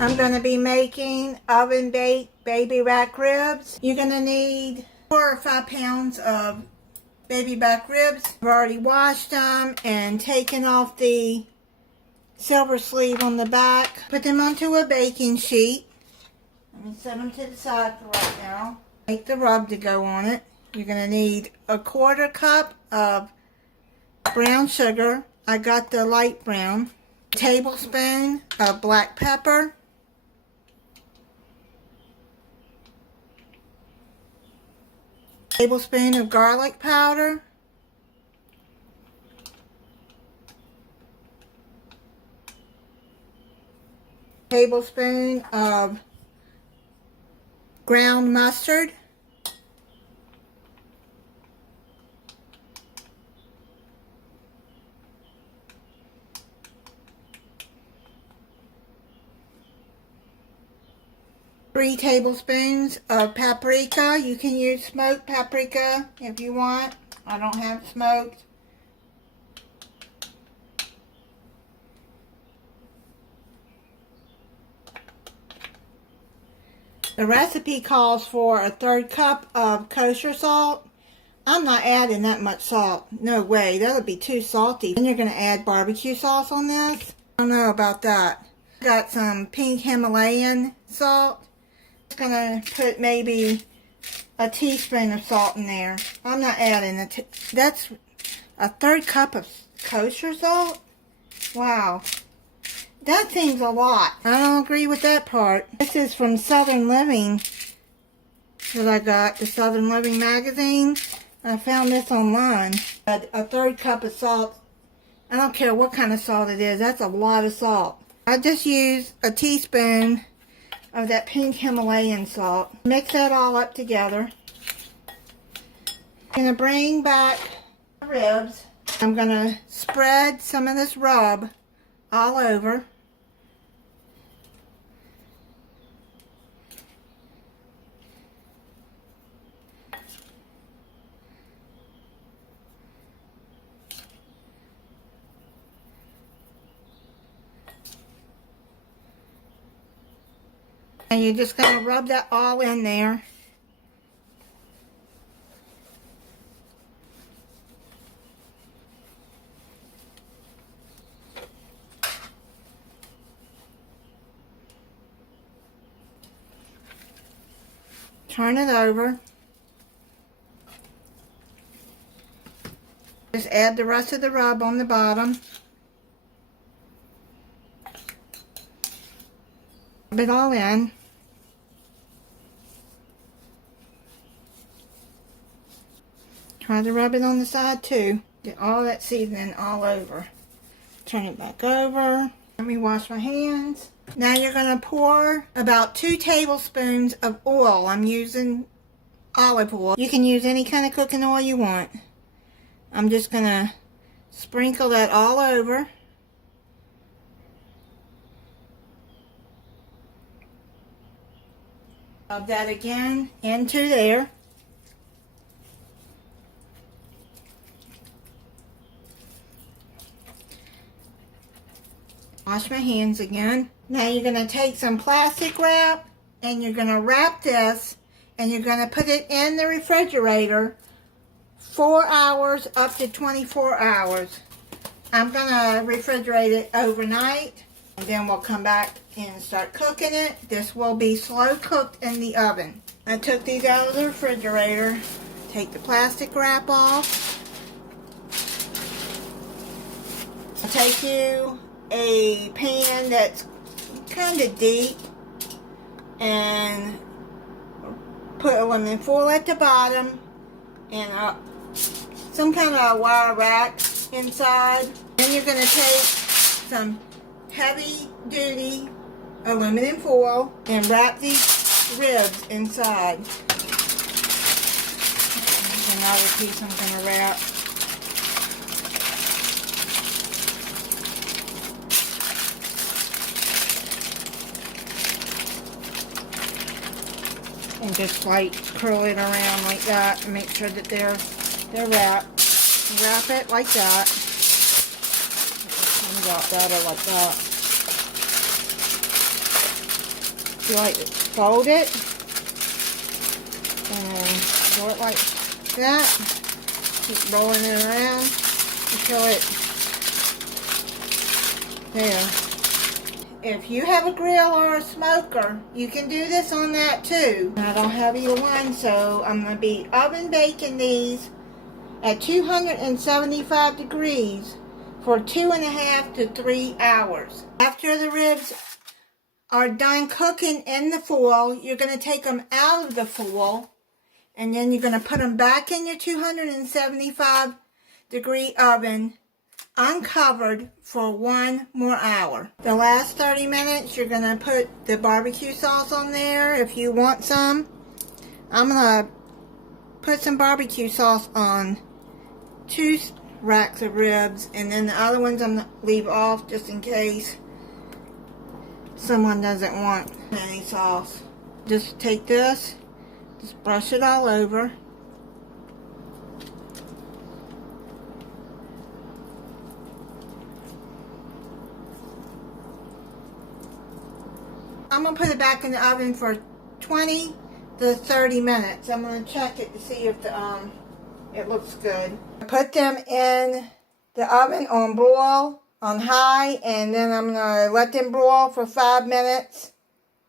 I'm going to be making oven baked baby back ribs. You're going to need 4 or 5 pounds of baby back ribs. I've already washed them and taken off the silver sleeve on the back. Put them onto a baking sheet. Let me set them to the side for right now. Make the rub to go on it. You're going to need a 1/4 cup of brown sugar. I got the light brown. A tablespoon of black pepper. Tablespoon of garlic powder. Tablespoon of ground mustard. Three tablespoons of paprika. You can use smoked paprika if you want. I don't have smoked. The recipe calls for a 1/3 cup of kosher salt. I'm not adding that much salt. No way. That would be too salty. Then you're going to add barbecue sauce on this. I don't know about that. Got some pink Himalayan salt. Just going to put maybe a teaspoon of salt in there. I'm not adding that's a 1/3 cup of kosher salt? Wow. That seems a lot. I don't agree with that part. This is from Southern Living that I got, the Southern Living magazine. I found this online. A 1/3 cup of salt. I don't care what kind of salt it is. That's a lot of salt. I just use a teaspoon of that pink Himalayan salt. Mix that all up together. I'm going to bring back the ribs. I'm going to spread some of this rub all over. And you're just going to rub that all in there. Turn it over. Just add the rest of the rub on the bottom. Rub it all in. Try to rub it on the side too. Get all that seasoning all over. Turn it back over. Let me wash my hands. Now you're going to pour about 2 tablespoons of oil. I'm using olive oil. You can use any kind of cooking oil you want. I'm just going to sprinkle that all over. Rub that again into there. Wash my hands again. Now you're going to take some plastic wrap and you're going to wrap this and you're going to put it in the refrigerator 4 hours up to 24 hours. I'm going to refrigerate it overnight and then we'll come back and start cooking it. This will be slow cooked in the oven. I took these out of the refrigerator. Take the plastic wrap off. I'll take you a pan that's kind of deep and put aluminum foil at the bottom and some kind of wire rack inside. Then you're going to take some heavy duty aluminum foil and wrap these ribs inside. There's another piece I'm going to wrap. And just like curl it around like that and make sure that they're wrapped. Wrap it like that. It comes out better like that. You like to fold it and do it like that. Keep rolling it around until it, there. If you have a grill or a smoker, you can do this on that too. I don't have either one, so I'm going to be oven baking these at 275 degrees for 2.5 to 3 hours. After the ribs are done cooking in the foil, you're going to take them out of the foil, and then you're going to put them back in your 275 degree oven, uncovered, for 1 more hour. The last 30 minutes, you're going to put the barbecue sauce on there if you want some. I'm going to put some barbecue sauce on 2 racks of ribs, and then the other ones I'm going to leave off just in case someone doesn't want any sauce. Just take this, just brush it all over. I'm going to put it back in the oven for 20 to 30 minutes. I'm going to check it to see if it looks good. Put them in the oven on broil, on high, and then I'm going to let them broil for 5 minutes.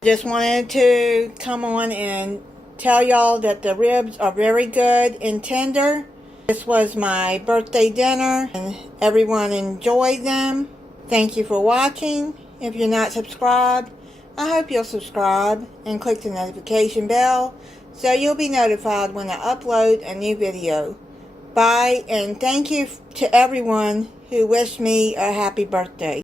Just wanted to come on and tell y'all that the ribs are very good and tender. This was my birthday dinner, and everyone enjoyed them. Thank you for watching. If you're not subscribed, I hope you'll subscribe and click the notification bell so you'll be notified when I upload a new video. Bye, and thank you to everyone who wished me a happy birthday.